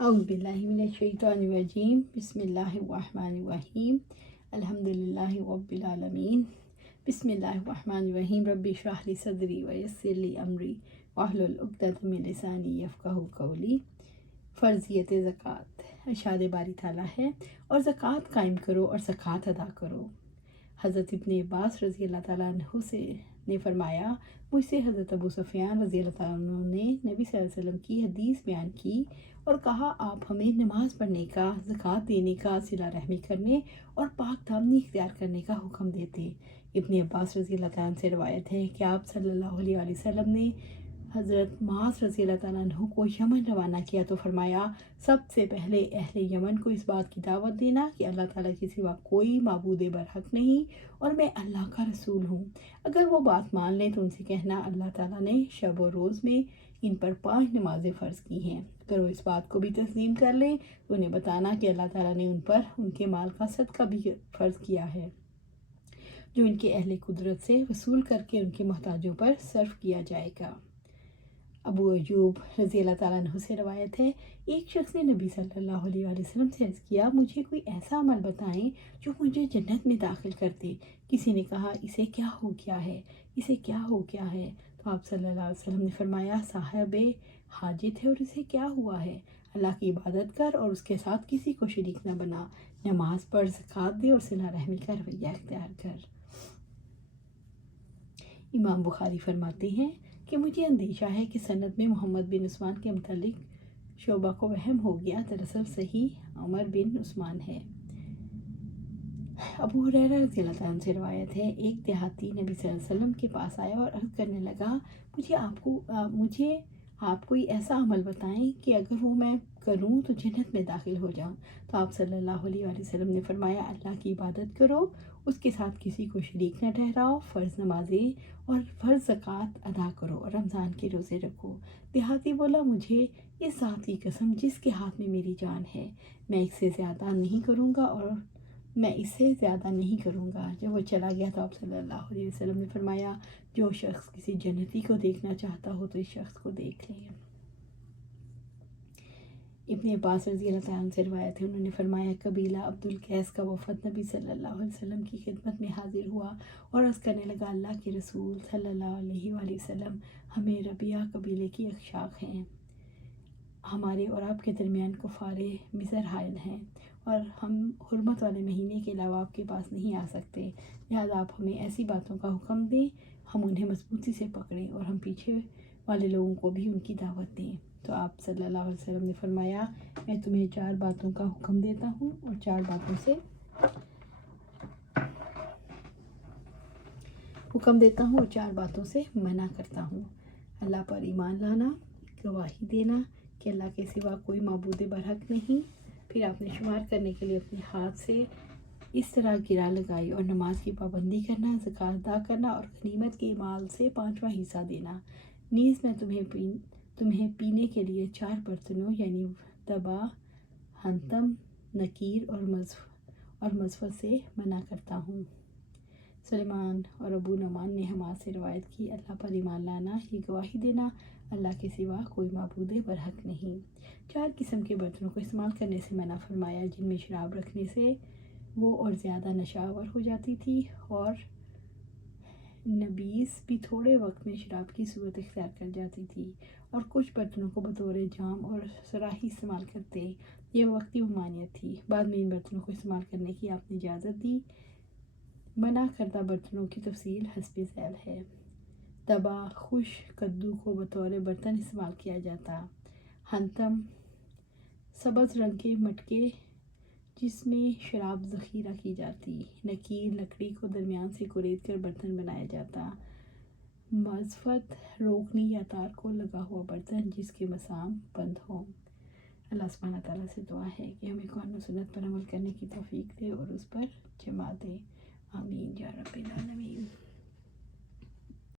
اعوذ باللہ من الشیطان الرجیم، بسم اللہ الرحمن الرحیم، الحمدللہ رب العالمین، بسم اللہ الرحمن الرحیم، رب اشرح لی صدری ویسر لی امری واحلل عقدۃ من لسانی یفقہوا قولی۔ فرضیت زکوٰۃ، ارشاد باری تعالیٰ ہے، اور زکوٰۃ قائم کرو اور زکوٰۃ ادا کرو۔ حضرت ابن عباس رضی اللہ تعالیٰ عنہ نے فرمایا، مجھ سے حضرت ابو سفیان رضی اللہ تعالیٰ عنہ نے نبی صلی اللہ علیہ وسلم کی حدیث بیان کی اور کہا، آپ ہمیں نماز پڑھنے کا، زکوٰۃ دینے کا، صلہ رحمی کرنے اور پاک دامنی اختیار کرنے کا حکم دیتے۔ ابن عباس رضی اللہ تعالیٰ عنہ سے روایت ہے کہ آپ صلی اللہ علیہ وآلہ وسلم نے حضرت معاذ رضی اللہ تعالیٰ عنہ کو یمن روانہ کیا تو فرمایا، سب سے پہلے اہل یمن کو اس بات کی دعوت دینا کہ اللہ تعالیٰ کے سوا کوئی معبود برحق نہیں اور میں اللہ کا رسول ہوں۔ اگر وہ بات مان لیں تو ان سے کہنا، اللہ تعالیٰ نے شب و روز میں ان پر 5 نمازیں فرض کی ہیں۔ اگر وہ اس بات کو بھی تسلیم کر لیں تو انہیں بتانا کہ اللہ تعالیٰ نے ان پر ان کے مال کا صدقہ بھی فرض کیا ہے، جو ان کے اہل قدرت سے وصول کر کے ان کے محتاجوں پر صرف کیا جائے گا۔ ابو ایوب رضی اللہ تعالیٰ عنہ سے روایت ہے، ایک شخص نے نبی صلی اللہ علیہ وآلہ وسلم سے عرض کیا، مجھے کوئی ایسا عمل بتائیں جو مجھے جنت میں داخل کر دے۔ کسی نے کہا، اسے کیا ہو گیا ہے، اسے کیا ہو گیا ہے؟ تو آپ صلی اللہ علیہ وسلم نے فرمایا، صاحب حاجت ہے اور اسے کیا ہوا ہے؟ اللہ کی عبادت کر اور اس کے ساتھ کسی کو شریک نہ بنا، نماز پڑھ، زکوٰۃ دے اور صلہ رحمی کا رویہ اختیار کر۔ امام بخاری فرماتے ہیں کہ مجھے اندیشہ ہے کہ سند میں محمد بن عثمان کے متعلق شعبہ کو وہم ہو گیا، دراصل صحیح عمر بن عثمان ہے۔ ابو ہریرہ رضی اللہ تعالیٰ عنہ سے روایت ہے، ایک دیہاتی نبی صلی اللہ علیہ وسلم کے پاس آیا اور عرض کرنے لگا، مجھے آپ کوئی ایسا عمل بتائیں کہ اگر وہ میں کروں تو جنت میں داخل ہو جاؤں۔ تو آپ صلی اللہ علیہ وآلہ وسلم نے فرمایا، اللہ کی عبادت کرو، اس کے ساتھ کسی کو شریک نہ ٹھہراؤ، فرض نمازیں اور فرض زکوٰۃ ادا کرو اور رمضان کے روزے رکھو۔ دیہاتی بولا، مجھے اس ذات کی قسم جس کے ہاتھ میں میری جان ہے، میں اس سے زیادہ نہیں کروں گا اور میں اس سے زیادہ نہیں کروں گا۔ جب وہ چلا گیا تو آپ صلی اللہ علیہ وسلم نے فرمایا، جو شخص کسی جنتی کو دیکھنا چاہتا ہو تو اس شخص کو دیکھ لیں۔ ابن عباس رضی اللہ تعالیٰ عنہ سے روایت ہے، انہوں نے فرمایا، قبیلہ عبد القیس کا وفد نبی صلی اللہ علیہ وسلم کی خدمت میں حاضر ہوا اور عرض کرنے لگا، اللہ کے رسول صلی اللہ علیہ وآلہ وسلم، ہمیں ربیہ قبیلے کی ایک شاخ ہیں، ہمارے اور آپ کے درمیان کفار مصر حائل ہیں اور ہم حرمت والے مہینے کے علاوہ آپ کے پاس نہیں آ سکتے، لہٰذا آپ ہمیں ایسی باتوں کا حکم دیں ہم انہیں مضبوطی سے پکڑیں اور ہم پیچھے والے لوگوں کو بھی ان کی دعوت دیں۔ تو آپ صلی اللہ علیہ وسلم نے فرمایا، میں تمہیں 4 باتوں کا حکم دیتا ہوں اور 4 باتوں سے منع کرتا ہوں۔ اللہ پر ایمان لانا، گواہی دینا کہ اللہ کے سوا کوئی معبود برحق نہیں، پھر آپ نے شمار کرنے کے لیے اپنے ہاتھ سے اس طرح گرہ لگائی اور نماز کی پابندی کرنا، زکوٰۃ ادا کرنا اور غنیمت کے مال سے 5واں حصہ دینا۔ نیز میں تمہیں پینے کے لیے 4 برتنوں یعنی دبا، حنطم، نکیر اور مزفت سے منع کرتا ہوں۔ سلیمان اور ابو نعمان نے حماد سے روایت کی، اللہ پر ایمان لانا، یہ گواہی دینا اللہ کے سوا کوئی معبود برحق نہیں۔ 4 قسم کے برتنوں کو استعمال کرنے سے منع فرمایا، جن میں شراب رکھنے سے وہ اور زیادہ نشہ آور ہو جاتی تھی اور نبیذ بھی تھوڑے وقت میں شراب کی صورت اختیار کر جاتی تھی، اور کچھ برتنوں کو بطور جام اور صراحی استعمال کرتے، یہ وقتی ممانعت تھی۔ بعد میں ان برتنوں کو استعمال کرنے کی آپ نے اجازت دی۔ منع کردہ برتنوں کی تفصیل حسب ذیل ہے۔ دبا، خشک کدو کو بطور برتن استعمال کیا جاتا۔ حنطم، سبز رنگ کے مٹکے جس میں شراب ذخیرہ کی جاتی۔ نکیر، لکڑی کو درمیان سے کورید کر برتن بنایا جاتا۔ مزفت، روغنی یا تار کو لگا ہوا برتن جس کے مسام بند ہوں۔ اللہ سبحانہ تعالیٰ سے دعا ہے کہ ہمیں قرآن و سنت پر عمل کرنے کی توفیق دے اور اس پر جمع دے، آمین یا رب العالمین۔